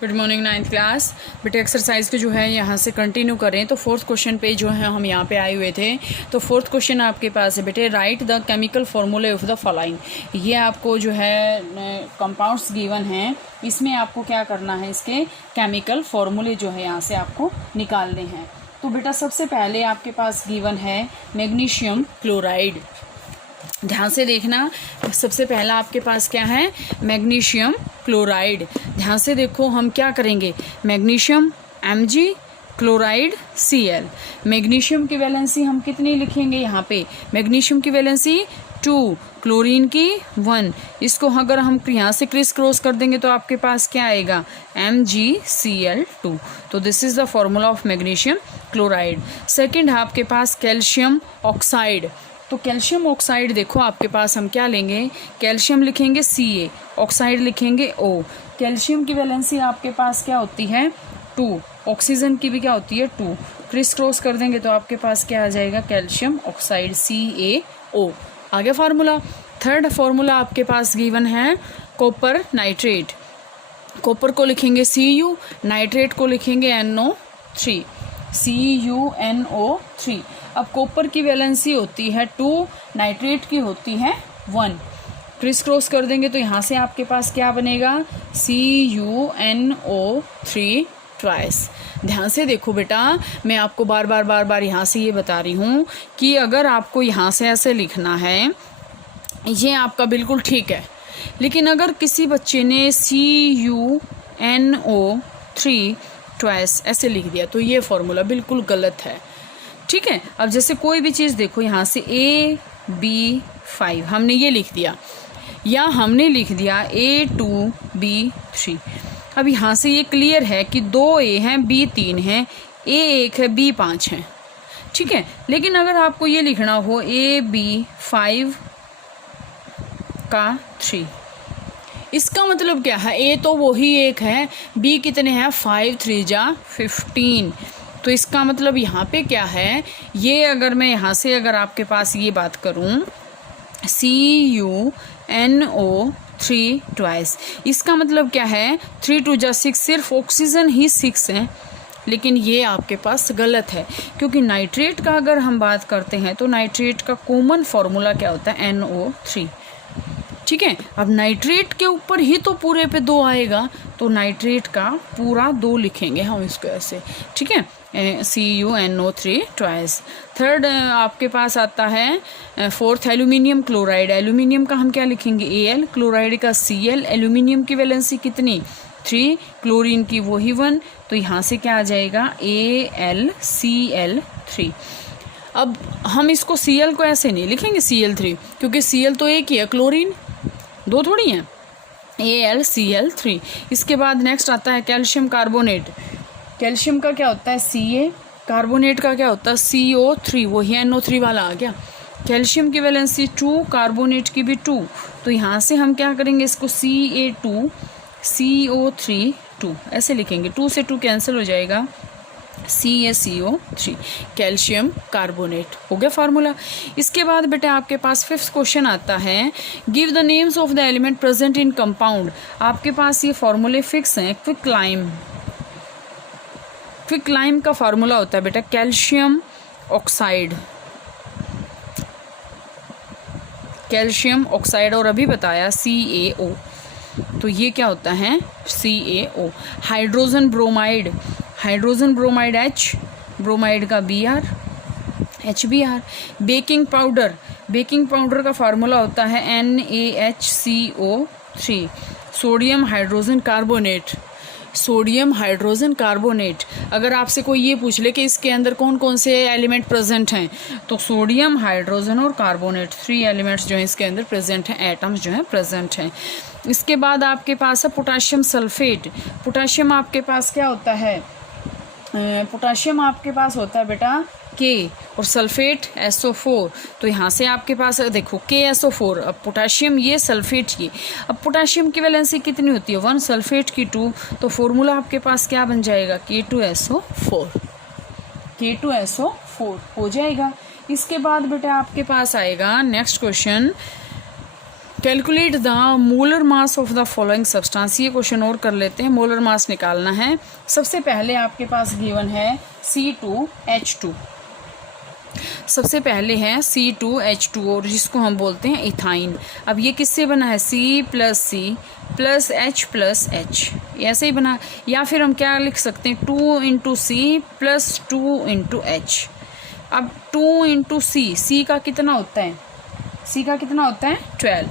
Good morning ninth class. बेटे exercise को जो है यहाँ से कंटिन्यू करें तो फोर्थ क्वेश्चन पे जो है हम यहाँ पे आए हुए थे। तो फोर्थ क्वेश्चन आपके पास है बेटे, राइट द केमिकल फॉर्मूले ऑफ द फॉलोइंग। ये आपको जो है कंपाउंड्स गिवन हैं, इसमें आपको क्या करना है, इसके केमिकल फॉर्मूले जो है यहाँ से आपको निकालने हैं। तो बेटा सबसे पहले आपके पास गिवन है मैग्नीशियम क्लोराइड। ध्यान से देखना, सबसे पहला आपके पास क्या है, मैग्नीशियम क्लोराइड। ध्यान से देखो, हम क्या करेंगे, magnesium Mg, chloride Cl। Magnesium की वैलेंसी हम कितनी लिखेंगे यहाँ पे, मैग्नीशियम की वैलेंसी 2, क्लोरीन की 1। इसको अगर हम यहाँ से क्रिस क्रॉस कर देंगे तो आपके पास क्या आएगा, MgCl2। तो this is the formula of magnesium chloride. Second है आपके पास कैल्शियम ऑक्साइड। तो कैल्शियम ऑक्साइड देखो आपके पास हम क्या लेंगे, कैल्शियम लिखेंगे Ca, ऑक्साइड लिखेंगे O। कैल्शियम की वैलेंसी आपके पास क्या होती है 2, ऑक्सीजन की भी क्या होती है 2। क्रिस क्रॉस कर देंगे तो आपके पास क्या आ जाएगा, कैल्शियम ऑक्साइड CaO। आगे फार्मूला, थर्ड फार्मूला आपके पास गिवन है कॉपर नाइट्रेट। कॉपर को लिखेंगे Cu, नाइट्रेट को लिखेंगे NO3, CuNO3। अब कॉपर की वैलेंसी होती है 2, नाइट्रेट की होती है 1। क्रिस क्रॉस कर देंगे तो यहाँ से आपके पास क्या बनेगा, CuNO3 ट्वाइस। ध्यान से देखो बेटा, मैं आपको बार बार यहाँ से ये बता रही हूँ कि अगर आपको यहाँ से ऐसे लिखना है, ये आपका बिल्कुल ठीक है। लेकिन अगर किसी बच्चे ने CuNO3 ट्वाइस ऐसे लिख दिया तो ये फॉर्मूला बिल्कुल गलत है। ठीक है, अब जैसे कोई भी चीज़ देखो, यहाँ से AB5 हमने ये लिख दिया, या हमने लिख दिया A2B3। अब यहाँ से ये क्लियर है कि 2A हैं, B3 हैं, A1 है, B5 है। ठीक है, लेकिन अगर आपको ये लिखना हो AB5 का 3, इसका मतलब क्या है, A तो वही एक है, B कितने हैं 5 3 जा 15। तो इसका मतलब यहाँ पे क्या है, ये अगर मैं यहाँ से अगर आपके पास ये बात करूँ CuNO3 ट्वाइस, इसका मतलब क्या है 3 2 जा 6, सिर्फ ऑक्सीजन ही 6 है। लेकिन ये आपके पास गलत है, क्योंकि नाइट्रेट का अगर हम बात करते हैं तो नाइट्रेट का कॉमन फॉर्मूला क्या होता है, NO3। ठीक है, अब नाइट्रेट के ऊपर ही तो पूरे पे 2 आएगा, तो नाइट्रेट का पूरा 2 लिखेंगे हम इसको ऐसे। ठीक है, CuNO3 ट्वाइस। थर्ड आपके पास आता है फोर्थ एल्यूमिनियम क्लोराइड। एल्यूमिनियम का हम क्या लिखेंगे Al, क्लोराइड का Cl। एल्यूमिनियम की वैलेंसी कितनी 3, क्लोरीन की वही 1। तो यहाँ से क्या आ जाएगा AlCl3। अब हम इसको Cl को ऐसे नहीं लिखेंगे Cl3, क्योंकि Cl तो एक ही है, क्लोरीन 2 थोड़ी हैं, AlCl3। इसके बाद नेक्स्ट आता है कैल्शियम कार्बोनेट। कैल्शियम का क्या होता है Ca, कार्बोनेट का क्या होता है CO3, वही NO3 वाला आ गया। कैल्शियम की वैलेंसी 2, कार्बोनेट की भी 2। तो यहाँ से हम क्या करेंगे, इसको Ca2 CO3 2 ऐसे लिखेंगे, 2 से 2 कैंसिल हो जाएगा, CaCO3 कैल्शियम कार्बोनेट। हो गया फार्मूला। इसके बाद बेटा आपके पास फिफ्थ क्वेश्चन आता है, give the names of the element present in compound. आपके पास ये फॉर्मूले फिक्स हैं। क्विकलाइम, क्विकलाइम का फार्मूला होता है बेटा कैल्शियम ऑक्साइड, कैल्शियम ऑक्साइड, और अभी बताया CaO। तो ये क्या होता है CaO। Hydrogen bromide, hydrogen bromide H, bromide का Br, HBr। Baking powder, baking powder का फार्मूला होता है NaHCO3। Sodium hydrogen carbonate, sodium hydrogen carbonate. अगर आपसे कोई ये पूछ ले कि इसके अंदर कौन कौन से एलिमेंट प्रेजेंट हैं, तो सोडियम हाइड्रोजन और कार्बोनेट 3 एलिमेंट्स जो हैं इसके अंदर प्रेजेंट हैं, एटम्स जो हैं प्रेजेंट हैं। इसके बाद आपके पास है पोटाशियम सल्फेट। पोटाशियम आपके पास क्या होता है, पोटाशियम आपके पास होता है बेटा K, और सल्फेट SO4। तो यहाँ से आपके पास देखो KSO4, अब पोटाशियम ये, सल्फेट ये। अब पोटाशियम की वैलेंसी कितनी होती है 1, सल्फेट की 2। तो फॉर्मूला आपके पास क्या बन जाएगा, K2SO4, K2SO4 हो जाएगा। इसके बाद बेटा आपके पास आएगा next question, calculate the molar mass of the following substance. ये क्वेश्चन और कर लेते हैं, मोलर मास निकालना है। सबसे पहले आपके पास गिवन है C2H2, सबसे पहले है C2H2 और जिसको हम बोलते हैं इथाइन। अब ये किससे बना है? C plus C plus H plus H, ऐसे ही बना। या फिर हम क्या लिख सकते हैं? 2 into C plus 2 into H। अब 2 इंटू C का कितना होता है? C का कितना होता है? 12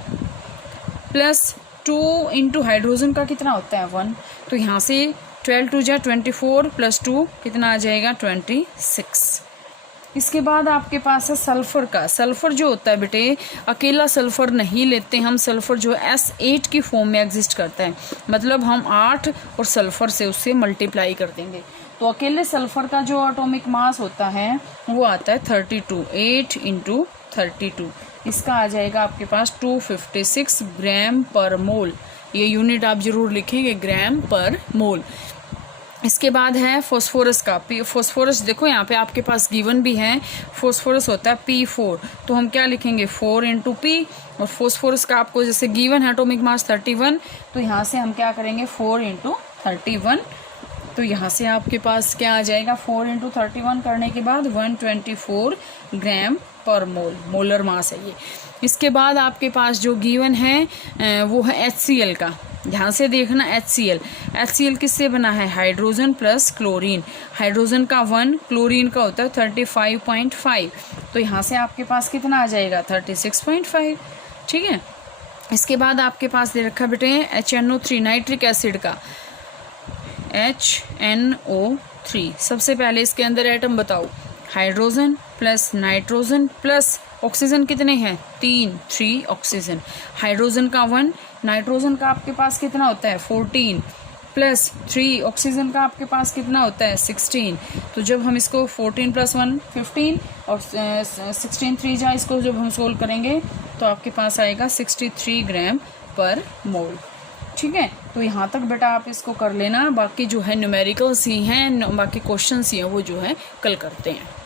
प्लस 2 इंटू हाइड्रोजन का कितना होता है? 1। तो यहाँ से 12 टू जा 24 प्लस 2 कितना आ जाएगा? 26। इसके बाद आपके पास है सल्फर का। सल्फर जो होता है बेटे, अकेला सल्फर नहीं लेते हम, सल्फर जो है S8 की फॉर्म में एग्जिस्ट करता है, मतलब हम 8 और सल्फर से उससे मल्टीप्लाई कर देंगे। तो अकेले सल्फर का जो एटॉमिक मास होता है वो आता है 32, 8 इंटू 32, इसका आ जाएगा आपके पास 256 ग्राम पर मोल। ये यूनिट आप जरूर लिखेंगे, ग्राम पर मोल। इसके बाद है फॉस्फोरस का। फॉस्फोरस देखो यहाँ पे आपके पास गिवन भी है, फॉस्फोरस होता है P4, तो हम क्या लिखेंगे? 4 इंटू P। और फॉस्फोरस का आपको जैसे गिवन है एटॉमिक मास 31, तो यहाँ से हम क्या करेंगे? 4 इंटू 31। तो यहाँ से आपके पास क्या आ जाएगा? 4 इंटू 31 करने के बाद 124 ग्राम पर मोल, मोलर मास है ये। इसके बाद आपके पास जो गिवन है वो है HCl का। ध्यान से देखना, HCl किससे बना है? Hydrogen plus chlorine. हाइड्रोजन का 1, क्लोरीन का होता है 35.5। तो यहाँ से आपके पास कितना आ जाएगा? 36.5। ठीक है। इसके बाद आपके पास दे रखा बेटे HNO3 नाइट्रिक एसिड का, HNO3। सबसे पहले इसके अंदर एटम बताओ। Hydrogen plus nitrogen plus oxygen कितने हैं? 3 ऑक्सीजन। हाइड्रोजन का 1, नाइट्रोजन का आपके पास कितना होता है? 14 प्लस 3 ऑक्सीजन का आपके पास कितना होता है? 16। तो जब हम इसको 14 प्लस 1 15 और 16 3 जा, इसको जब हम सोल्व करेंगे तो आपके पास आएगा 63 ग्राम पर मोल। ठीक है। तो यहाँ तक बेटा आप इसको कर लेना, बाकी जो है न्यूमेरिकल्स ही हैं, बाकी क्वेश्चंस ही हैं वो जो है कल करते हैं।